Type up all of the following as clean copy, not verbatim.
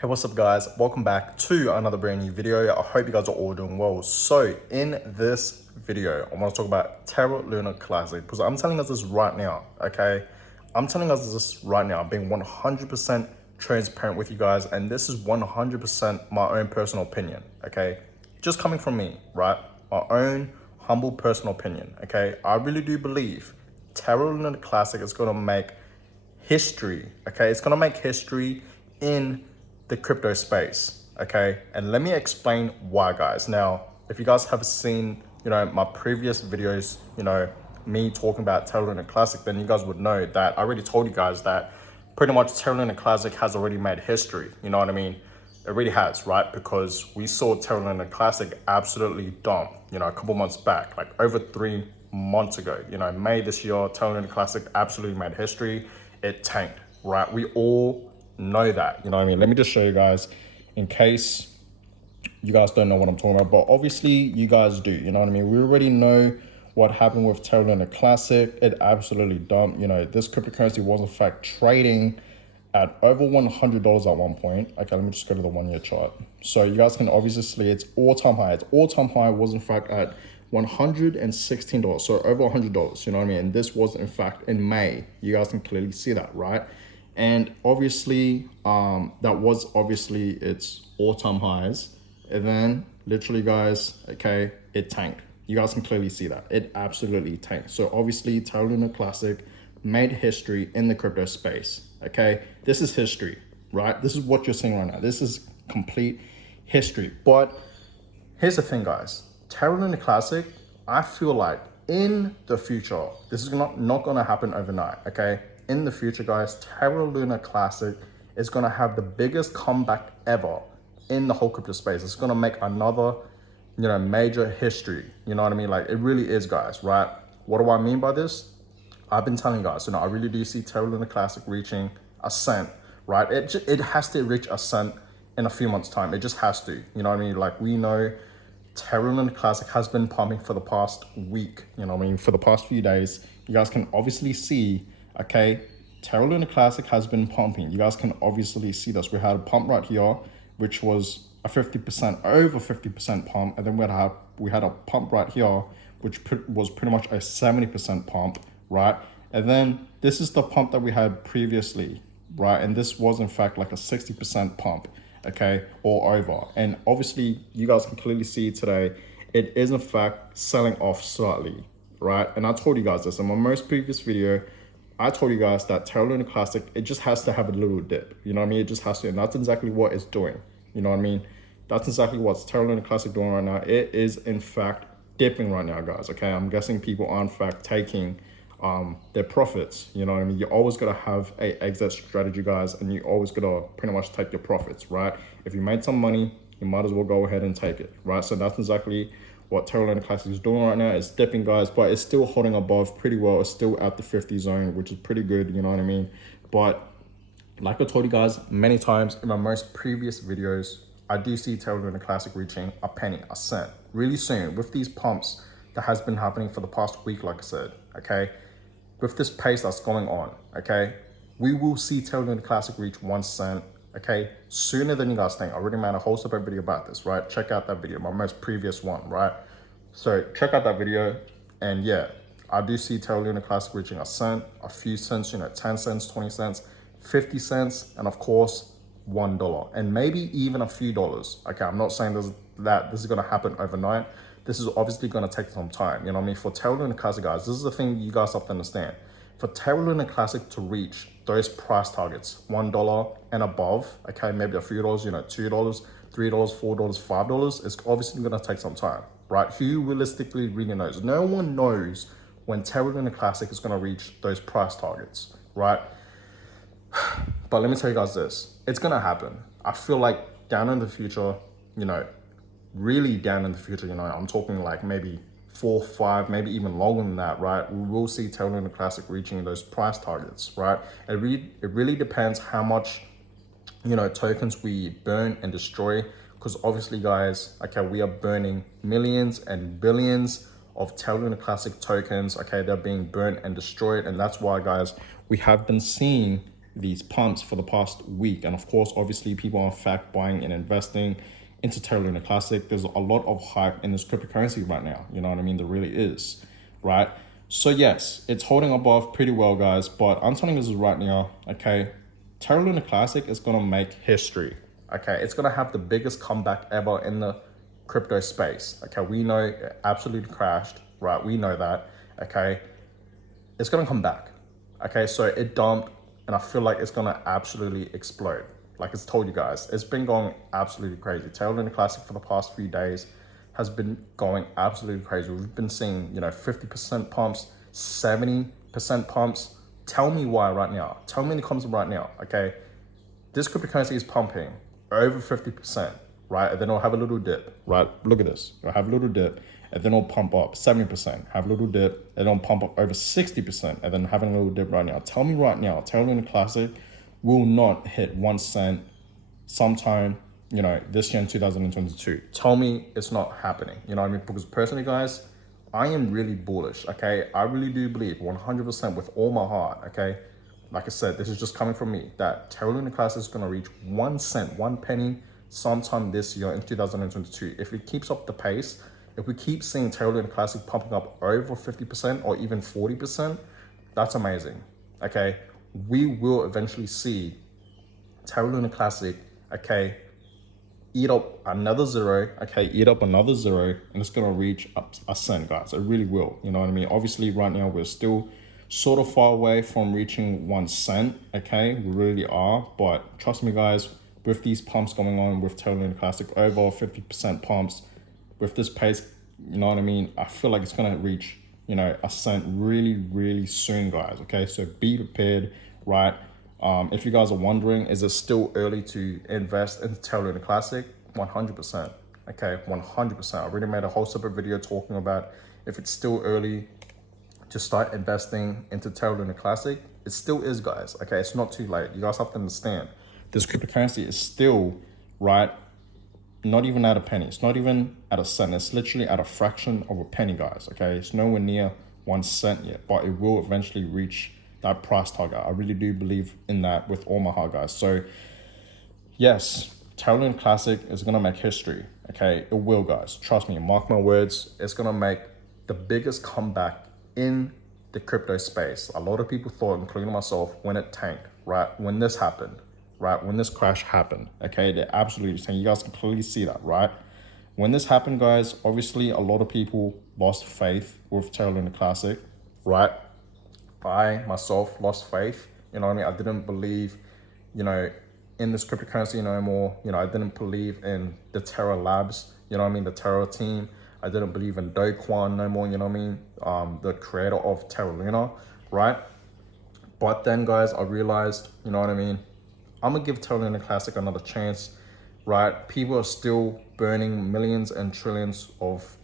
Hey, what's up guys? Welcome back to another brand new video. I hope you guys are all doing well. So in this video, I want to talk about Terra Luna Classic because I'm telling us this right now, okay? I'm telling us this right now. I'm being 100% transparent with you guys, and this is 100% my own personal opinion, okay? Just coming from me, right? My own humble personal opinion, okay? I really do believe Terra Luna Classic is going to make history, okay? It's gonna make history in the crypto space, okay? And let me explain why, guys. Now, if you guys have seen, my previous videos, me talking about Terra Luna Classic, then you guys would know that I already told you guys that pretty much Terra Luna Classic has already made history, you know what I mean? It really has, right? Because we saw Terra Luna Classic absolutely dump, a couple months back, like over 3 months ago. May this year, Terra Luna Classic absolutely made history. It tanked, right? We all know that, you know what I mean? Let me just show you guys in case you guys don't know what I'm talking about, but obviously you guys do, you know what I mean? We already know what happened with Terra Luna Classic. It absolutely dumped. This cryptocurrency was in fact trading at over $100 at one point. Okay, let me just go to the 1 year chart. So you guys can obviously see its all-time high. Its all-time high was in fact at $116, so over $100, you know what I mean? And this was in fact in May. You guys can clearly see that, right? And obviously, that was obviously its all-time highs. And then literally, guys, okay, it tanked. You guys can clearly see that. It absolutely tanked. So obviously, Terra Luna Classic made history in the crypto space, okay? This is history, right? This is what you're seeing right now. This is complete history. But here's the thing, guys. Terra Luna Classic, I feel like in the future, this is not gonna happen overnight, okay? In the future, guys, Terra Luna Classic is gonna have the biggest comeback ever in the whole crypto space. It's gonna make another, major history. You know what I mean? Like, it really is, guys, right? What do I mean by this? I've been telling you guys, I really do see Terra Luna Classic reaching a cent, right? It has to reach a cent in a few months' time. It just has to, you know what I mean? Like, we know Terra Luna Classic has been pumping for the past week, for the past few days. You guys can obviously see, okay, Terra Luna Classic has been pumping. You guys can obviously see this. We had a pump right here, which was a 50%, over 50% pump. And then we had a pump right here, which was pretty much a 70% pump, right? And then this is the pump that we had previously, right? And this was in fact like a 60% pump, okay, or over. And obviously you guys can clearly see today, it is in fact selling off slightly, right? And I told you guys this in my most previous video. I told you guys that Terra Luna Classic, it just has to have a little dip, you know what I mean? It just has to, and that's exactly what it's doing, you know what I mean? That's exactly what Terra Luna Classic doing right now. It is in fact dipping right now, guys, okay? I'm guessing people are in fact taking their profits, you know what I mean? You always gotta have a exit strategy, guys, and you always gotta pretty much take your profits, right? If you made some money, you might as well go ahead and take it, right? So that's exactly what Terra Luna Classic is doing right now. It's dipping, guys, but it's still holding above pretty well. It's still at the 50 zone, which is pretty good, you know what I mean? But like I told you guys many times in my most previous videos, I do see Terra Luna Classic reaching a penny, a cent, really soon with these pumps that has been happening for the past week, like I said, okay? With this pace that's going on, okay? We will see Terra Luna Classic reach 1 cent, okay? Sooner than you guys think. I already made a whole separate video about this, right? Check out that video, my most previous one, right? So check out that video, and yeah, I do see Terra Luna Classic reaching a cent, a few cents, 10 cents, 20 cents, 50 cents, and of course, $1, and maybe even a few dollars. Okay, I'm not saying this is gonna happen overnight. This is obviously gonna take some time, you know what I mean? For Terra Luna Classic, guys, this is the thing you guys have to understand. For Terra Luna Classic to reach those price targets, $1 and above, okay, maybe a few dollars, $2, $3, $4, $5, it's obviously gonna take some time, right? Who realistically really knows? No one knows when Terra Luna Classic is gonna reach those price targets, right? But let me tell you guys this, it's gonna happen. I feel like down in the future, really down in the future, I'm talking like maybe 4, 5, maybe even longer than that, right? We will see Terra Luna Classic reaching those price targets, right? It really depends how much, tokens we burn and destroy, because obviously, guys, okay, we are burning millions and billions of Terra Luna Classic tokens, okay? They're being burnt and destroyed, and that's why, guys, we have been seeing these pumps for the past week. And of course, obviously people are in fact buying and investing into Terra Luna Classic. There's a lot of hype in this cryptocurrency right now. You know what I mean? There really is, right? So yes, it's holding above pretty well, guys, but I'm telling you this right now, okay? Terra Luna Classic is gonna make history, okay? It's gonna have the biggest comeback ever in the crypto space, okay? We know it absolutely crashed, right? We know that, okay? It's gonna come back, okay? So it dumped, and I feel like it's gonna absolutely explode. Like it's told you guys, it's been going absolutely crazy. Terra Luna Classic for the past few days has been going absolutely crazy. We've been seeing, 50% pumps, 70% pumps. Tell me why right now. Tell me in the comments right now, okay? This cryptocurrency is pumping over 50%, right? And then it'll have a little dip, right? Look at this. It'll have a little dip, and then it'll pump up 70%, have a little dip, and then pump up over 60%, and then having a little dip right now. Tell me right now, Terra Luna Classic will not hit 1 cent sometime, this year in 2022. Tell me it's not happening. You know what I mean? Because personally, guys, I am really bullish, okay? I really do believe 100% with all my heart, okay? Like I said, this is just coming from me, that Terra Luna Classic is gonna reach 1 cent, 1 penny sometime this year in 2022. If it keeps up the pace, if we keep seeing Terra Luna Classic pumping up over 50% or even 40%, that's amazing, okay? We will eventually see Terra Luna Classic, okay, eat up another zero, and it's gonna reach up a cent, guys. It really will, you know what I mean? Obviously, right now, we're still sort of far away from reaching 1 cent, okay? We really are, but trust me, guys, with these pumps going on with Terra Luna Classic, over 50% pumps, with this pace, you know what I mean? I feel like it's gonna reach, a cent really, really soon, guys, okay? So be prepared, right? If you guys are wondering, is it still early to invest in Terra Luna Classic? 100%, okay, 100%. I already made a whole separate video talking about if it's still early to start investing into Terra Luna Classic. It still is, guys, okay? It's not too late. You guys have to understand, this cryptocurrency is still, right, not even at a penny. It's not even at a cent. It's literally at a fraction of a penny, guys, okay? It's nowhere near 1 cent yet, but it will eventually reach that price target. I really do believe in that with all my heart, guys. So yes, Terra Luna Classic is gonna make history, okay? It will, guys. Trust me, mark my words. It's gonna make the biggest comeback in the crypto space. A lot of people thought, including myself, when it tanked, right? When this happened, right? When this crash happened, okay? They're absolutely saying, you guys can clearly see that, right? When this happened, guys, obviously a lot of people lost faith with Terra Luna Classic, right? I myself lost faith, you know what I mean? I didn't believe, in this cryptocurrency no more. I didn't believe in the Terra Labs, you know what I mean? The Terra team. I didn't believe in Do Kwon no more, you know what I mean? The creator of Terra Luna, right? But then, guys, I realized, you know what I mean? I'm gonna give Terra Luna Classic another chance, right? People are still burning millions and trillions of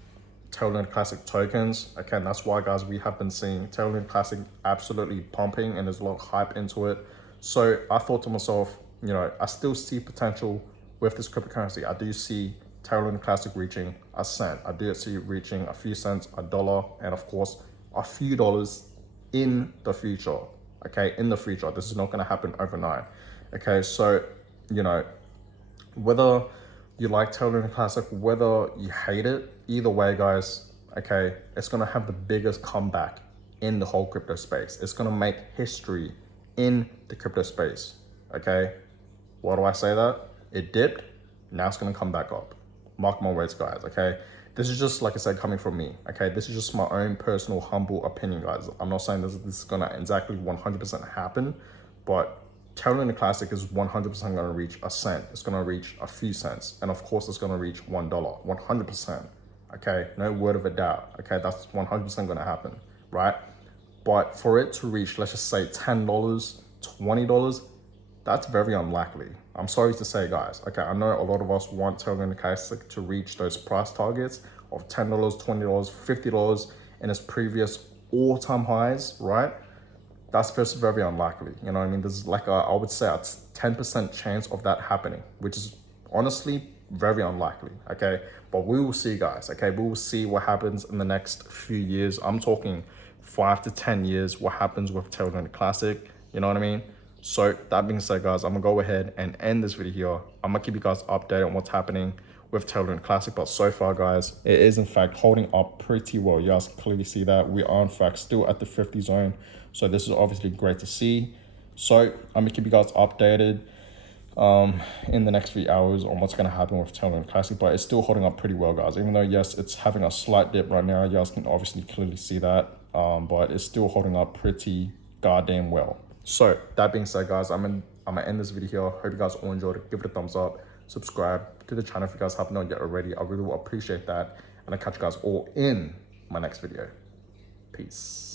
Terra Luna Classic tokens. Okay, and that's why, guys, we have been seeing Terra Luna Classic absolutely pumping, and there's a lot of hype into it. So I thought to myself, I still see potential with this cryptocurrency. I do see Terra Luna Classic reaching a cent. I do see it reaching a few cents, $1, and of course, a few dollars in the future. Okay, in the future. This is not gonna happen overnight. Okay, so, whether you like Terra Luna Classic, whether you hate it, either way, guys, okay, it's gonna have the biggest comeback in the whole crypto space. It's gonna make history in the crypto space, okay? Why do I say that? It dipped, now it's gonna come back up. Mark my words, guys, okay? This is just, like I said, coming from me, okay? This is just my own personal, humble opinion, guys. I'm not saying this is gonna exactly 100% happen, but Terra Luna Classic is 100% gonna reach a cent. It's gonna reach a few cents. And of course, it's gonna reach $1, 100%, okay? No word of a doubt, okay? That's 100% gonna happen, right? But for it to reach, let's just say $10, $20, that's very unlikely. I'm sorry to say, guys, okay? I know a lot of us want Terra Luna Classic to reach those price targets of $10, $20, $50 in its previous all-time highs, right? That's just very unlikely, you know what I mean? There's like I would say a 10% chance of that happening, which is honestly very unlikely, okay? But we will see, guys, okay? We will see what happens in the next few years. I'm talking 5 to 10 years, what happens with Terra Luna Classic, you know what I mean? So that being said, guys, I'm gonna go ahead and end this video here. I'm gonna keep you guys updated on what's happening with Terra Luna Classic, but so far, guys, it is in fact holding up pretty well. You guys can clearly see that we are in fact still at the 50 zone. So this is obviously great to see. So I'm gonna keep you guys updated in the next few hours on what's going to happen with Terra Luna Classic, but it's still holding up pretty well, guys. Even though, yes, it's having a slight dip right now, you guys can obviously clearly see that, but it's still holding up pretty goddamn well. So that being said, guys, I'm gonna end this video here. Hope you guys all enjoyed it. Give it a thumbs up, subscribe to the channel if you guys haven't done yet already. I really will appreciate that, and I'll catch you guys all in my next video. Peace.